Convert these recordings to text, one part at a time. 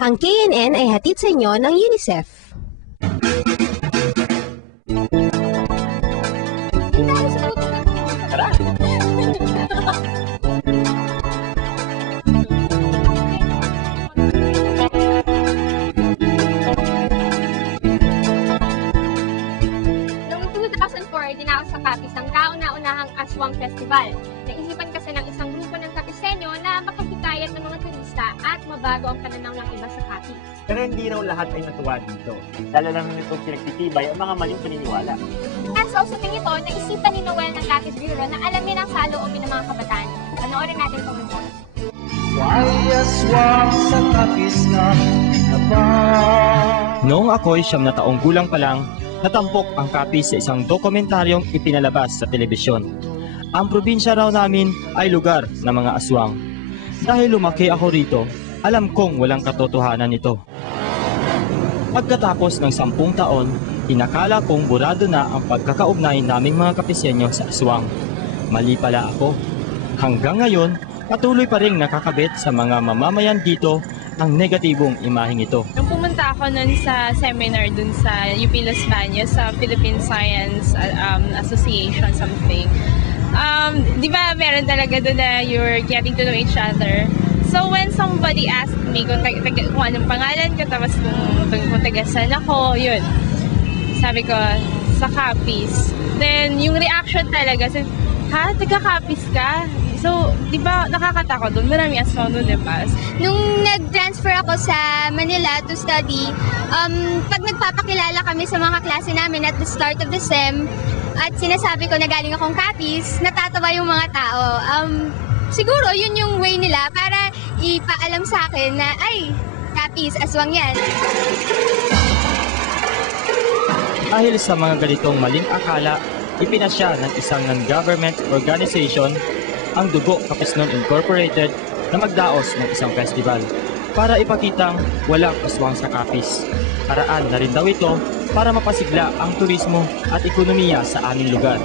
Ang KNN ay hatid sa inyo ng UNICEF. Dinaos sa Capiz ang kauna-unahang Aswang Festival. Naisipan kasi ng isang grupo ng Capiceño na makahikayat ng mga turista at mabago ang pananaw ng iba sa Capiz. Pero hindi raw lahat ay natuwa dito. Lalo lang nitong pinagsitibay ang mga maling paniniwala. At sa usaping ito, naisipan ni Noel ng Capiz Bureau na alamin ang saloobin ng mga kabataan. Panoorin natin itong report. Noong ako'y 9 na taong gulang pa lang, natampok ang Capiz sa isang dokumentaryong ipinalabas sa telebisyon. Ang probinsya raw namin ay lugar ng mga aswang. Dahil lumaki ako rito, alam kong walang katotohanan ito. Pagkatapos ng 10 taon, inakala kong burado na ang pagkakaugnay naming mga Capiceño sa aswang. Mali pala ako. Hanggang ngayon, patuloy pa ring nakakabit sa mga mamamayan dito ang negatibong imaheng ito. Nung pumunta ako nun sa seminar dun sa UP Los Baños, sa Philippine Science Association something. Di ba meron talaga dun na you're getting to know each other. So when somebody asked me kung anong pangalan ko, tapos kung taga-saan ako, yun. Sabi ko, sa Capiz. Then yung reaction talaga, ha? Taga-Capiz ka? So, di ba nakakatakot doon? Maraming aswang doon, di ba? Nung nag-transfer ako sa Manila to study, pag nagpapakilala kami sa mga klase namin at the start of the SEM, at sinasabi ko na galing akong Capiz, natatawa yung mga tao. Siguro yun yung way nila para ipaalam sa akin na, ay, Capiz, aswang yan. Dahil sa mga ganitong maling akala, ipinasya ng isang non-government organization ang Dugo Capiznon Incorporated na magdaos ng isang festival para ipakitang walang aswang sa Capiz. Paraan na rin daw ito para mapasigla ang turismo at ekonomiya sa aming lugar.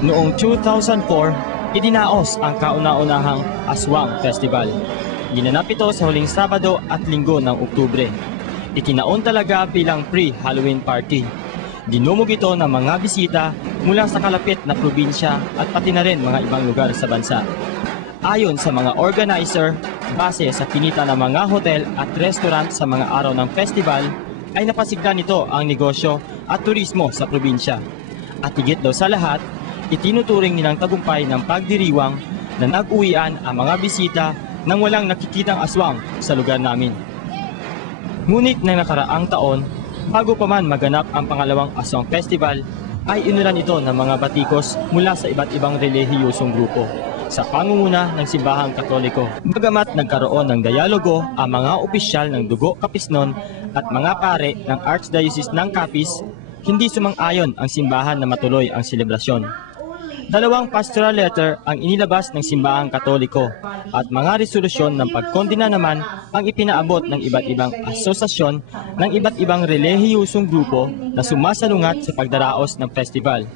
Noong 2004, idinaos ang kauna-unahang Aswang Festival. Ginanap ito sa huling Sabado at Linggo ng Oktubre. Ikinaon talaga bilang pre-Halloween party. Dinumog ito ng mga bisita mula sa kalapit na probinsya at pati na rin mga ibang lugar sa bansa. Ayon sa mga organizer, base sa kinita ng mga hotel at restaurant sa mga araw ng festival, ay napasigla nito ang negosyo at turismo sa probinsya. At higit daw sa lahat, itinuturing nilang tagumpay ng pagdiriwang na nag-uwian ang mga bisita nang walang nakikitang aswang sa lugar namin. Ngunit ng nakaraang taon, bago pa man maganap ang pangalawang Aswang Festival, ay inulan ito ng mga batikos mula sa iba't ibang relihiyosong grupo sa pangunguna ng Simbahang Katoliko. Bagamat nagkaroon ng dialogo ang mga opisyal ng Dugo Capiznon at mga pare ng Archdiocese ng Capiz, hindi sumang-ayon ang simbahan na matuloy ang selebrasyon. Dalawang pastoral letter ang inilabas ng Simbahang Katoliko at mga resolusyon ng pagkondena naman ang ipinaabot ng iba't ibang asosasyon ng iba't ibang relihiyosong grupo na sumasalungat sa pagdaraos ng festival.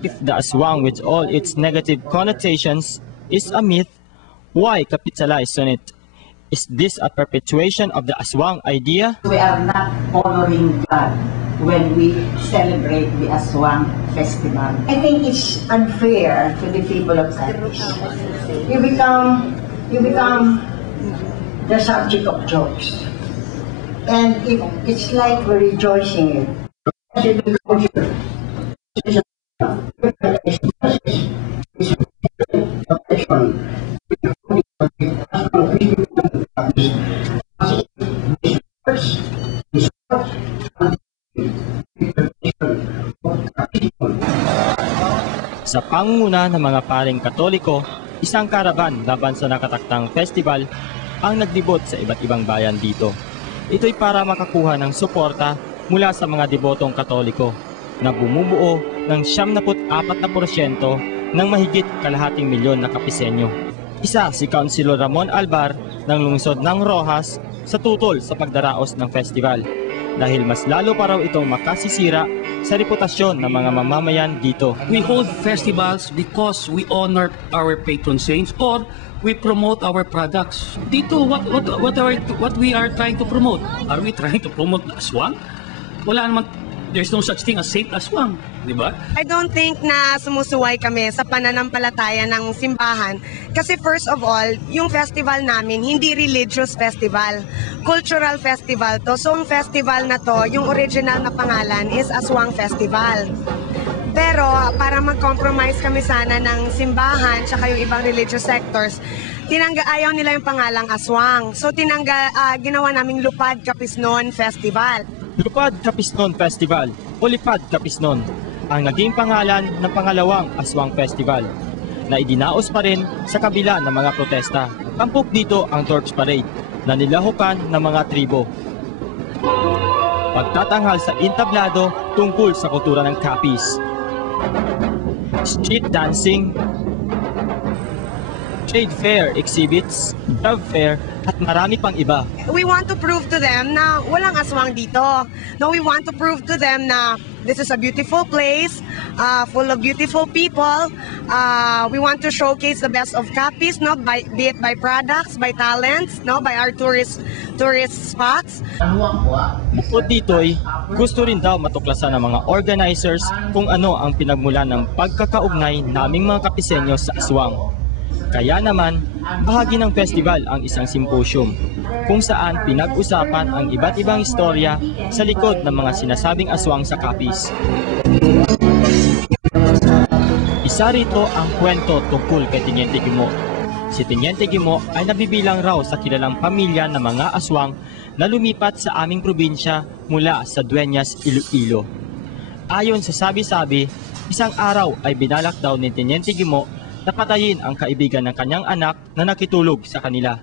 If the aswang with all its negative connotations is a myth, why capitalize on it? Is this a perpetuation of the aswang idea? We are not honoring God when we celebrate the Aswang Festival. I think it's unfair to the people of Capiz. You become the subject of jokes. And it's like we're rejoicing it. Sa pangunguna ng mga paring Katoliko, isang karaban laban sa nakataktang festival ang naglibot sa iba't ibang bayan dito. Ito'y para makakuha ng suporta mula sa mga debotong Katoliko na bumubuo ng 74% ng mahigit kalahating milyon na Capiceño. Isa si Councilor Ramon Alvar ng lungsod ng Rojas sa tutol sa pagdaraos ng festival dahil mas lalo pa raw itong makasisira sa reputasyon ng mga mamamayan dito. We hold festivals because we honor our patron saints or we promote our products. Dito, what we are trying to promote? Are we trying to promote aswang? Wala naman, there's no such thing as Saint Aswang, di ba? I don't think na sumusuway kami sa pananampalataya ng simbahan. Kasi first of all, yung festival namin, hindi religious festival. Cultural festival to. So, ang festival na to, yung original na pangalan is Aswang Festival. Pero, para mag-compromise kami sana ng simbahan tsaka yung ibang religious sectors, ayaw nila yung pangalang Aswang. So, ginawa naming Lupad Kapisnon Festival. Lupad Kapisnon Festival o Lipad Kapisnon ang naging pangalan ng pangalawang Aswang Festival na idinaos pa rin sa kabila ng mga protesta. Tampok dito ang Torch Parade na nilahukan ng mga tribo. Pagtatanghal sa entablado tungkol sa kultura ng Capiz. Street dancing, trade fair exhibits, job fair, at marami pang iba. We want to prove to them na walang aswang dito. No, we want to prove to them na this is a beautiful place, full of beautiful people. We want to showcase the best of Capiz, no, be it by products, by talents, no, by our tourist spots. Bukod dito'y gusto rin daw matuklasan ng mga organizers kung ano ang pinagmulan ng pagkakaugnay naming mga Kapiseño sa aswang. Kaya naman, bahagi ng festival ang isang symposium kung saan pinag-usapan ang iba't ibang istorya sa likod ng mga sinasabing aswang sa Capiz. Isa rito ang kwento tungkol kay Teniente Guimo. Si Teniente Guimo ay nabibilang raw sa kilalang pamilya ng mga aswang na lumipat sa aming probinsya mula sa Dueñas, Iloilo. Ayon sa sabi-sabi, isang araw ay binalak daw ni Teniente Guimo na patayin ang kaibigan ng kanyang anak na nakitulog sa kanila.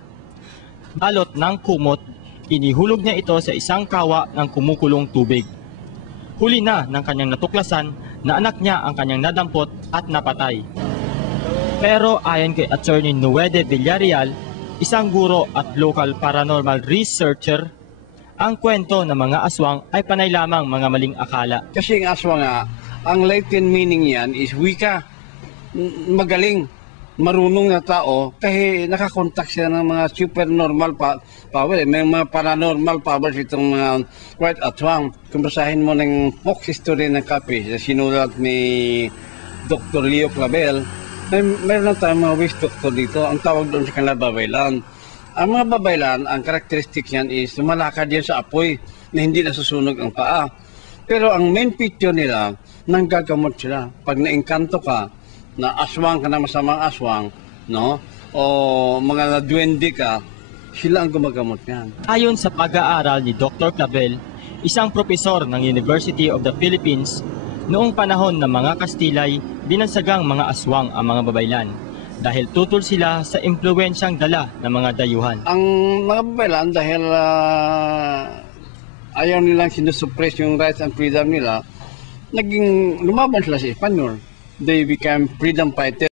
Balot ng kumot, inihulog niya ito sa isang kawa ng kumukulong tubig. Huli na ng kanyang natuklasan na anak niya ang kanyang nadampot at napatay. Pero ayon kay Attorney Nuede Villarreal, isang guro at local paranormal researcher, ang kwento ng mga aswang ay panay lamang mga maling akala. Kasi ang aswang nga, ang Latin meaning yan is wika. Magaling, marunong na tao kasi nakakontak siya ng mga supernormal power. May mga paranormal powers itong mga white aswang. Kung basahin mo ng folk history ng Capiz, sinulat ni Dr. Leo Clavel, mayroon na tayong mga witch doctor dito. Ang tawag doon sa kanila babaylan. Ang mga babaylan, ang karakteristik yan is lumalakad yan sa apoy na hindi nasusunog ang paa. Pero ang main feature nila, nanggagamot sila. Pag naengkanto ka, na aswang ka na masamang aswang, no? O mga duwende ka, sila ang gumagamot niyan. Ayon sa pag-aaral ni Dr. Clavel, isang propesor ng University of the Philippines, noong panahon ng mga Kastilay, binansagang mga aswang ang mga babaylan dahil tutol sila sa impluwensyang dala ng mga dayuhan. Ang mga babaylan dahil ayaw nilang sinusuppress yung rights and freedom nila, naging lumaban sila sa Espanyol. They became freedom fighters.